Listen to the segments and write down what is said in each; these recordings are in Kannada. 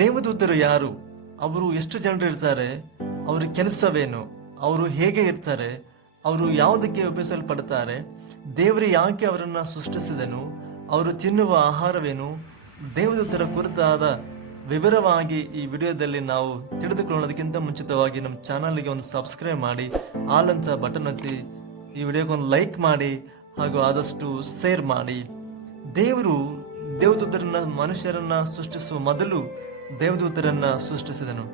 ದೇವದೂತರು ಯಾರು? ಅವರು ಎಷ್ಟು ಜನರು ಇರ್ತಾರೆ? ಅವರ ಕೆಲಸವೇನು? ಅವರು ಹೇಗೆ ಇರ್ತಾರೆ? ಅವರು ಯಾವುದಕ್ಕೆ ಉಪಯೋಗಿಸಲ್ಪಡ್ತಾರೆ? ದೇವರು ಯಾಕೆ ಅವರನ್ನು ಸೃಷ್ಟಿಸಿದನು? ಅವರು ತಿನ್ನುವ ಆಹಾರವೇನು? ದೇವದೂತರ ಕುರಿತಾದ ವಿವರವಾಗಿ ಈ ವಿಡಿಯೋದಲ್ಲಿ ನಾವು ತಿಳಿದುಕೊಳ್ಳೋದಕ್ಕಿಂತ ಮುಂಚಿತವಾಗಿ ನಮ್ಮ ಚಾನಲ್ಗೆ ಒಂದು ಸಬ್ಸ್ಕ್ರೈಬ್ ಮಾಡಿ, ಆಲ್ ಅಂತ ಬಟನ್ ಒತ್ತಿ, ಈ ವಿಡಿಯೋಗೆ ಒಂದು ಲೈಕ್ ಮಾಡಿ ಹಾಗೂ ಆದಷ್ಟು ಶೇರ್ ಮಾಡಿ. ದೇವರು ದೇವದೂತರನ್ನ, ಮನುಷ್ಯರನ್ನ ಸೃಷ್ಟಿಸುವ ಮೊದಲು ದೇವದೂತರನ್ನ ಸೃಷ್ಟಿಸಿದನು.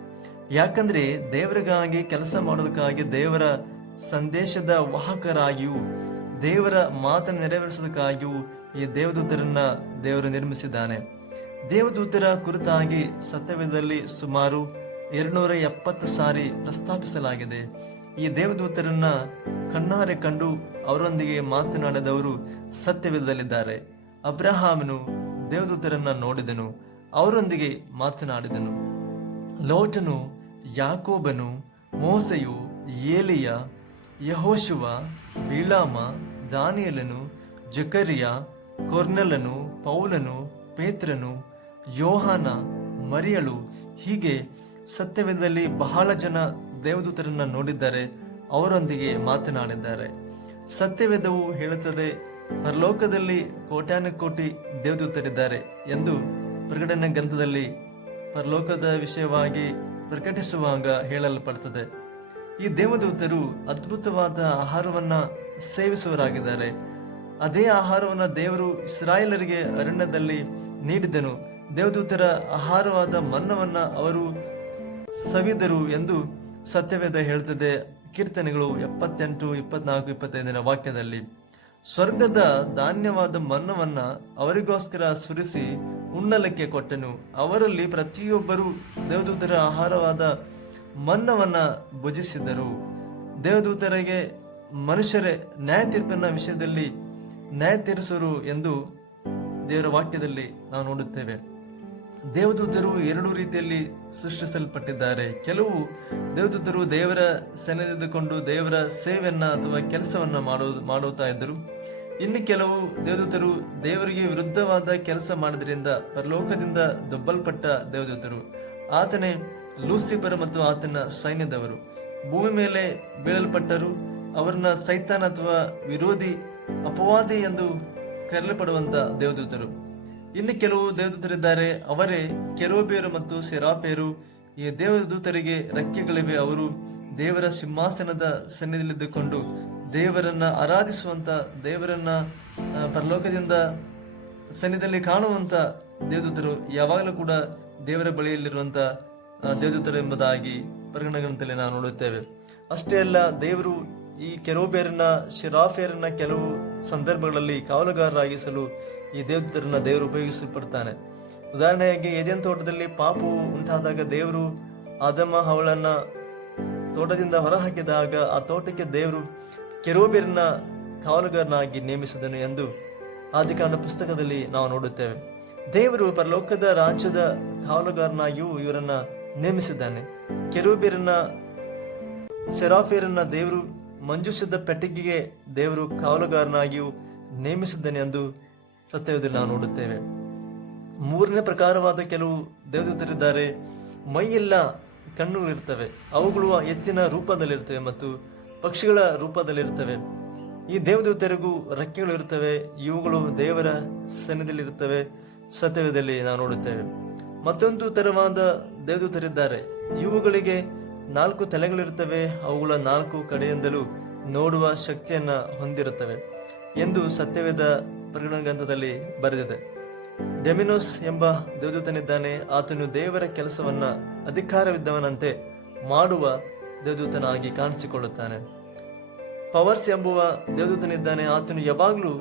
ಯಾಕಂದ್ರೆ ದೇವರಿಗಾಗಿ ಕೆಲಸ ಮಾಡೋದಕ್ಕಾಗಿ, ದೇವರ ಸಂದೇಶದ ವಾಹಕರಾಗಿಯೂ, ದೇವರ ಮಾತನ್ನು ನೆರವೇರಿಸೋದಕ್ಕಾಗಿಯೂ ಈ ದೇವದೂತರನ್ನ ದೇವರು ನಿರ್ಮಿಸಿದ್ದಾನೆ. ದೇವದೂತರ ಕುರಿತಾಗಿ ಸತ್ಯವೇದದಲ್ಲಿ ಸುಮಾರು 270 ಸಾರಿ ಪ್ರಸ್ತಾಪಿಸಲಾಗಿದೆ. ಈ ದೇವದೂತರನ್ನ ಕಣ್ಣಾರೆ ಕಂಡು ಅವರೊಂದಿಗೆ ಮಾತನಾಡಿದವರು ಸತ್ಯವೇದದಲ್ಲಿದ್ದಾರೆ. ಅಬ್ರಹಾಮನು ದೇವದೂತರನ್ನ ನೋಡಿದನು, ಅವರೊಂದಿಗೆ ಮಾತನಾಡಿದನು. ಲೋಟನು, ಯಾಕೋಬನು, ಮೋಸೆಯು, ಏಲಿಯ, ಯೆಹೋಶುವ, ಬಿಳಾಮ, ದಾನಿಯೇಲನು, ಜಕರಿಯ, ಕೊರ್ನೆಲನು, ಪೌಲನು, ಪೇತ್ರನು, ಯೋಹಾನ, ಮರಿಯಳು, ಹೀಗೆ ಸತ್ಯವೇದದಲ್ಲಿ ಬಹಳ ಜನ ದೇವದೂತರನ್ನ ನೋಡಿದ್ದಾರೆ, ಅವರೊಂದಿಗೆ ಮಾತನಾಡಿದ್ದಾರೆ. ಸತ್ಯವೇದವು ಹೇಳುತ್ತದೆ, ಪರಲೋಕದಲ್ಲಿ ಕೋಟ್ಯಾನುಕೋಟಿ ದೇವದೂತರಿದ್ದಾರೆ ಎಂದು ಪ್ರಕಟಣೆ ಗ್ರಂಥದಲ್ಲಿ ಪರಲೋಕದ ವಿಷಯವಾಗಿ ಪ್ರಕಟಿಸುವಾಗ ಹೇಳಲ್ಪಡುತ್ತದೆ. ಈ ದೇವದೂತರು ಅದ್ಭುತವಾದ ಆಹಾರವನ್ನ ಸೇವಿಸುವರಾಗಿದ್ದಾರೆ. ಅದೇ ಆಹಾರವನ್ನ ದೇವರು ಇಸ್ರಾಯೇಲರಿಗೆ ಅರಣ್ಯದಲ್ಲಿ ನೀಡಿದನು. ದೇವದೂತರ ಆಹಾರವಾದ ಮನ್ನವನ್ನ ಅವರು ಸವಿದರು ಎಂದು ಸತ್ಯವೇದ ಹೇಳ್ತದೆ. ಕೀರ್ತನೆಗಳು 78, 24, 25 ವಾಕ್ಯದಲ್ಲಿ ಸ್ವರ್ಗದ ಧಾನ್ಯವಾದ ಮನ್ನವನ್ನ ಅವರಿಗೋಸ್ಕರ ಸುರಿಸಿ ಉಣ್ಣಲಿಕ್ಕೆ ಕೊಟ್ಟನು. ಅವರಲ್ಲಿ ಪ್ರತಿಯೊಬ್ಬರು ದೇವದೂತರ ಆಹಾರವಾದ ಮನ್ನವನ್ನ ಭುಜಿಸಿದರು. ದೇವದೂತರಿಗೆ ಮನುಷ್ಯರೇ ನ್ಯಾಯ ತೀರ್ಪಿನ ವಿಷಯದಲ್ಲಿ ನ್ಯಾಯ ತೀರಿಸುವರು ಎಂದು ದೇವರ ವಾಕ್ಯದಲ್ಲಿ ನಾವು ನೋಡುತ್ತೇವೆ. ದೇವದೂತರು 2 ರೀತಿಯಲ್ಲಿ ಸೃಷ್ಟಿಸಲ್ಪಟ್ಟಿದ್ದಾರೆ. ಕೆಲವು ದೇವದೂತರು ದೇವರ ಸನ್ನಿಧಿಕೊಂಡು ದೇವರ ಸೇವೆಯನ್ನ ಅಥವಾ ಕೆಲಸವನ್ನ ಮಾಡುತ್ತಾ ಇದ್ದರು. ಇನ್ನು ಕೆಲವು ದೇವದೂತರು ದೇವರಿಗೆ ವಿರುದ್ಧವಾದ ಕೆಲಸ ಮಾಡೋದ್ರಿಂದ ಪರಲೋಕದಿಂದ ದೊಬ್ಬಲ್ಪಟ್ಟ ದೇವದೂತರು. ಆತನೇ ಲೂಸಿಫರ್ ಮತ್ತು ಆತನ ಸೈನ್ಯದವರು ಭೂಮಿ ಮೇಲೆ ಬೀಳಲ್ಪಟ್ಟರು. ಅವರನ್ನ ಸೈತಾನ್ ಅಥವಾ ವಿರೋಧಿ, ಅಪವಾದಿ ಎಂದು ಕರೆಯಲ್ಪಡುವಂತ ದೇವದೂತರು. ಇನ್ನು ಕೆಲವು ದೇವದೂತರಿದ್ದಾರೆ, ಅವರೇ ಕೆರೂಬಿಯರು ಮತ್ತು ಸೆರಾಫಿಯರು. ಈ ದೇವದೂತರಿಗೆ ರೆಕ್ಕೆಗಳಿವೆ. ಅವರು ದೇವರ ಸಿಂಹಾಸನದ ಸನ್ನಿಧಿಯಲ್ಲಿದ್ದುಕೊಂಡು ದೇವರನ್ನ ಆರಾಧಿಸುವಂತ, ದೇವರನ್ನ ಪರಲೋಕದಿಂದ ಸನ್ನಿಧಿಯಲ್ಲಿ ಕಾಣುವಂತ ದೇವದೂತರು. ಯಾವಾಗಲೂ ಕೂಡ ದೇವರ ಬಳಿಯಲ್ಲಿರುವಂತ ದೇವದೂತರು ಎಂಬುದಾಗಿ ಪ್ರಕಟಣೆ ಗ್ರಂಥದಲ್ಲಿ ನಾವು ನೋಡುತ್ತೇವೆ. ಅಷ್ಟೇ ಅಲ್ಲ, ದೇವರು ಈ ಕೆರೂಬಿಯರನ್ನ, ಶೆರಾಫಿಯರನ್ನ ಕೆಲವು ಸಂದರ್ಭಗಳಲ್ಲಿ ಕಾವಲುಗಾರರಾಗಿಸಲು ಈ ದೇವದೂತರನ್ನ ದೇವರು ಉಪಯೋಗಿಸಲ್ಪಡ್ತಾನೆ. ಉದಾಹರಣೆಯಾಗಿ ಏದೇನ್ ತೋಟದಲ್ಲಿ ಪಾಪವು ಉಂಟಾದಾಗ ದೇವರು ಆದಮ ಹವ್ವಳನ್ನ ತೋಟದಿಂದ ಹೊರಹಾಕಿದಾಗ ಆ ತೋಟಕ್ಕೆ ದೇವರು ಕೆರೂಬಿಯರನ್ನ ಕಾವಲುಗಾರನಾಗಿ ನೇಮಿಸಿದನು ಎಂದು ಆದಿಕಾಂಡ ಪುಸ್ತಕದಲ್ಲಿ ನಾವು ನೋಡುತ್ತೇವೆ. ದೇವರು ಪರಲೋಕದ ರಾಜ್ಯದ ಕಾವಲುಗಾರನಾಗಿಯೂ ಇವರನ್ನ ನೇಮಿಸಿದ್ದಾನೆ. ಕೆರೂಬಿಯರನ್ನ, ಸೆರಾಫಿಯರನ್ನ ದೇವರು ಮಂಜೂಷದ ಪೆಟ್ಟಿಗೆಗೆ ದೇವರು ಕಾವಲುಗಾರನಾಗಿಯೂ ನೇಮಿಸಿದ್ದಾನೆ ಎಂದು ಸತ್ಯವೇದದಲ್ಲಿ ನಾವು ನೋಡುತ್ತೇವೆ. 3ನೇ ಪ್ರಕಾರವಾದ ಕೆಲವು ದೇವದೂತರಿದ್ದಾರೆ. ಮೈಯೆಲ್ಲ ಕಣ್ಣುಗಳಿರ್ತವೆ, ಅವುಗಳು ಎತ್ತಿನ ರೂಪದಲ್ಲಿರ್ತವೆ ಮತ್ತು ಪಕ್ಷಿಗಳ ರೂಪದಲ್ಲಿರ್ತವೆ. ಈ ದೇವದೂತರಿಗೂ ರೆಕ್ಕೆಗಳು ಇರ್ತವೆ. ಇವುಗಳು ದೇವರ ಸನ್ನಿಧಿಯಲ್ಲಿರ್ತವೆ. ಸತ್ಯವೇದದಲ್ಲಿ ನಾವು ನೋಡುತ್ತೇವೆ. ಮತ್ತೊಂದು ತರವಾದ ದೇವದೂತರಿದ್ದಾರೆ. ಇವುಗಳಿಗೆ 4 ತಲೆಗಳಿರ್ತವೆ. ಅವುಗಳ 4 ಕಡೆಯಿಂದಲೂ ನೋಡುವ ಶಕ್ತಿಯನ್ನ ಹೊಂದಿರುತ್ತವೆ ಎಂದು ಸತ್ಯವೇದ ಪ್ರಕಟಣೆ ಗ್ರಂಥದಲ್ಲಿ ಬರೆದಿದೆ. ಡೆಮಿನೋಸ್ ಎಂಬ ದೇವದೂತನಿದ್ದಾನೆ. ಆತನು ದೇವರ ಕೆಲಸವನ್ನ ಅಧಿಕಾರವಿದ್ದವನಂತೆ ಮಾಡುವ ದೇವದೂತನಾಗಿ ಕಾಣಿಸಿಕೊಳ್ಳುತ್ತಾನೆ. ಪವರ್ಸ್ ಎಂಬುವ ದೇವದೂತನಿದ್ದಾನೆ. ಆತನು ಯಾವಾಗಲೂ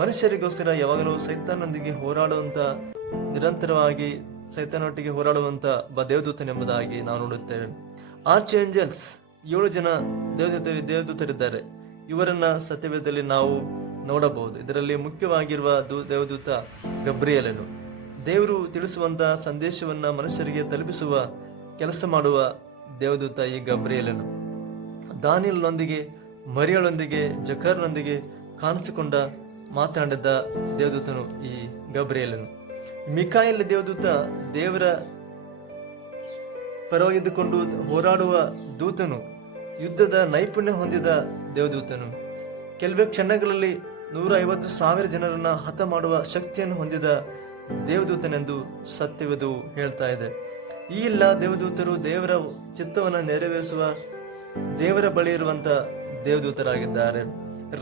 ಮನುಷ್ಯರಿಗೋಸ್ಕರ, ಯಾವಾಗಲೂ ಸೈತಾನೊಂದಿಗೆ ಹೋರಾಡುವಂತ, ನಿರಂತರವಾಗಿ ಸೈತಾನೊಟ್ಟಿಗೆ ಹೋರಾಡುವಂತ ದೇವದೂತನೆಂಬುದಾಗಿ ನಾವು ನೋಡುತ್ತೇವೆ. ಆರ್ಚ್ ಏಂಜಲ್ಸ್ 7 ಜನ ದೇವದೂತರಿದ್ದಾರೆ. ಇವರನ್ನ ಸತ್ಯವೇದದಲ್ಲಿ ನಾವು ನೋಡಬಹುದು. ಇದರಲ್ಲಿ ಮುಖ್ಯವಾಗಿರುವ ದೇವದೂತ ಗಬ್ರಿಯೇಲನು. ದೇವರು ತಿಳಿಸುವಂತ ಸಂದೇಶವನ್ನ ಮನುಷ್ಯರಿಗೆ ತಲುಪಿಸುವ ಕೆಲಸ ಮಾಡುವ ದೇವದೂತ ಈ ಗಬ್ರಿಯೇಲನು. ದಾನಿಯೇಲನೊಂದಿಗೆ, ಮರಿಯಳೊಂದಿಗೆ, ಜಕರ್ನೊಂದಿಗೆ ಕಾಣಿಸಿಕೊಂಡ ಮಾತನಾಡಿದ್ದ ದೇವದೂತನು ಈ ಗಬ್ರಿಯೇಲನು. ಮಿಕಾಯೇಲ್ ದೇವದೂತ ದೇವರ ಪರವಾಗಿದ್ದುಕೊಂಡು ಹೋರಾಡುವ ದೂತನು, ಯುದ್ಧದ ನೈಪುಣ್ಯ ಹೊಂದಿದ ದೇವದೂತನು, ಕೆಲವೇ ಕ್ಷಣಗಳಲ್ಲಿ 150,000 ಜನರನ್ನ ಹತ ಮಾಡುವ ಶಕ್ತಿಯನ್ನು ಹೊಂದಿದ ದೇವದೂತನೆಂದು ಸತ್ಯವೇದವು ಹೇಳ್ತಾ ಇದೆ. ಈ ಎಲ್ಲ ದೇವದೂತರು ದೇವರ ಚಿತ್ತವನ್ನು ನೆರವೇರಿಸುವ ದೇವರ ಬಳಿ ಇರುವಂತ ದೇವದೂತರಾಗಿದ್ದಾರೆ.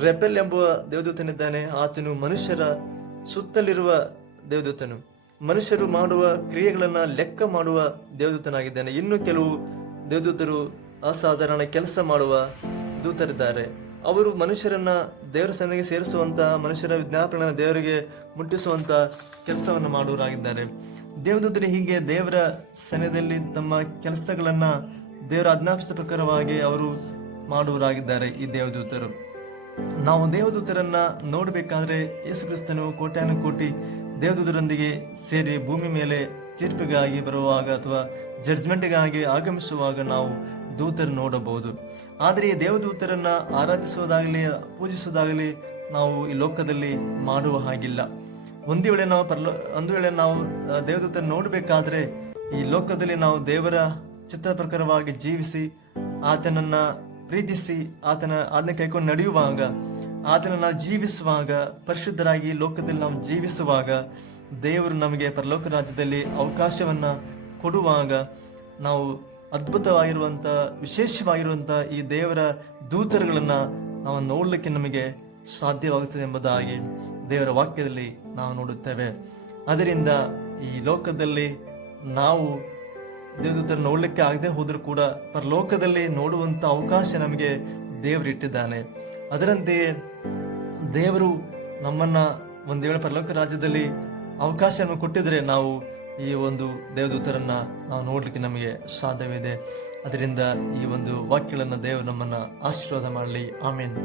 ರೆಬೆಲ್ ಎಂಬುವ ದೇವದೂತನಿದ್ದಾನೆ. ಆತನು ಮನುಷ್ಯರ ಸುತ್ತಲಿರುವ ದೇವದೂತನು, ಮನುಷ್ಯರು ಮಾಡುವ ಕ್ರಿಯೆಗಳನ್ನ ಲೆಕ್ಕ ಮಾಡುವ ದೇವದೂತನಾಗಿದ್ದಾನೆ. ಇನ್ನು ಕೆಲವು ದೇವದೂತರು ಅಸಾಧಾರಣ ಕೆಲಸ ಮಾಡುವ ದೂತರಿದ್ದಾರೆ. ಅವರು ಮನುಷ್ಯರನ್ನ ದೇವರ ಸನ್ನಿಧಿಗೆ ಸೇರಿಸುವಂತಹ, ಮನುಷ್ಯರ ವಿಜ್ಞಾಪನೆಯನ್ನು ದೇವರಿಗೆ ಮುಟ್ಟಿಸುವಂತ ಕೆಲಸವನ್ನು ಮಾಡುವರಾಗಿದ್ದಾರೆ. ದೇವದೂತರು ಹೀಗೆ ದೇವರ ಸನ್ನಿಧಿಯಲ್ಲಿ ತಮ್ಮ ಕೆಲಸಗಳನ್ನ ದೇವರ ಆಜ್ಞಾಪಿಸಿದ ಪ್ರಕಾರವಾಗಿ ಅವರು ಮಾಡುವರಾಗಿದ್ದಾರೆ ಈ ದೇವದೂತರು. ನಾವು ದೇವದೂತರನ್ನ ನೋಡಬೇಕಾದ್ರೆ ಯೇಸು ಕ್ರಿಸ್ತನು ಕೋಟ್ಯಾನುಕೋಟಿ ದೇವದೂತರೊಂದಿಗೆ ಸೇರಿ ಭೂಮಿ ಮೇಲೆ ತೀರ್ಪಿಗಾಗಿ ಬರುವಾಗ ಅಥವಾ ಜಡ್ಜ್ಮೆಂಟ್ಗಾಗಿ ಆಗಮಿಸುವಾಗ ನಾವು ದೂತರು ನೋಡಬಹುದು. ಆದರೆ ಈ ದೇವದೂತರನ್ನ ಆರಾಧಿಸುವುದಾಗಲಿ ಪೂಜಿಸುವುದಾಗಲಿ ನಾವು ಈ ಲೋಕದಲ್ಲಿ ಮಾಡುವ ಹಾಗಿಲ್ಲ. ಒಂದು ವೇಳೆ ನಾವು ದೇವದೂತರ ನೋಡಬೇಕಾದ್ರೆ ಈ ಲೋಕದಲ್ಲಿ ನಾವು ದೇವರ ಚಿತ್ತ ಪ್ರಕಾರವಾಗಿ ಜೀವಿಸಿ, ಆತನನ್ನ ಪ್ರೀತಿಸಿ, ಆತನ ಆಜ್ಞೆ ಕೈಕೊಂಡು ನಡೆಯುವಾಗ, ಆತನನ್ನ ಜೀವಿಸುವಾಗ, ಪರಿಶುದ್ಧರಾಗಿ ಲೋಕದಲ್ಲಿ ನಾವು ಜೀವಿಸುವಾಗ, ದೇವರು ನಮಗೆ ಪರಲೋಕ ರಾಜ್ಯದಲ್ಲಿ ಅವಕಾಶವನ್ನ ಕೊಡುವಾಗ ನಾವು ಅದ್ಭುತವಾಗಿರುವಂತ, ವಿಶೇಷವಾಗಿರುವಂತ ಈ ದೇವರ ದೂತರುಗಳನ್ನ ನಾವು ನೋಡ್ಲಿಕ್ಕೆ ನಮಗೆ ಸಾಧ್ಯವಾಗುತ್ತದೆ ಎಂಬುದಾಗಿ ದೇವರ ವಾಕ್ಯದಲ್ಲಿ ನಾವು ನೋಡುತ್ತೇವೆ. ಅದರಿಂದ ಈ ಲೋಕದಲ್ಲಿ ನಾವು ದೇವದೂತರನ್ನು ನೋಡ್ಲಿಕ್ಕೆ ಆಗದೆ ಹೋದ್ರೂ ಕೂಡ ಪರಲೋಕದಲ್ಲಿ ನೋಡುವಂತ ಅವಕಾಶ ನಮಗೆ ದೇವರು ಇಟ್ಟಿದ್ದಾನೆ. ಅದರಂತೆಯೇ ದೇವರು ನಮ್ಮನ್ನ ಒಂದು ವೇಳೆ ಪರಲೋಕ ರಾಜ್ಯದಲ್ಲಿ ಅವಕಾಶವನ್ನು ಕೊಟ್ಟಿದ್ರೆ ನಾವು ಈ ಒಂದು ದೇವದೂತರನ್ನ ನಾವು ನೋಡ್ಲಿಕ್ಕೆ ನಮಗೆ ಸಾಧ್ಯವಿದೆ. ಅದರಿಂದ ಈ ಒಂದು ವಾಕ್ಯಗಳನ್ನ ದೇವರು ನಮ್ಮನ್ನ ಆಶೀರ್ವಾದ ಮಾಡಲಿ. ಆಮೇನ್.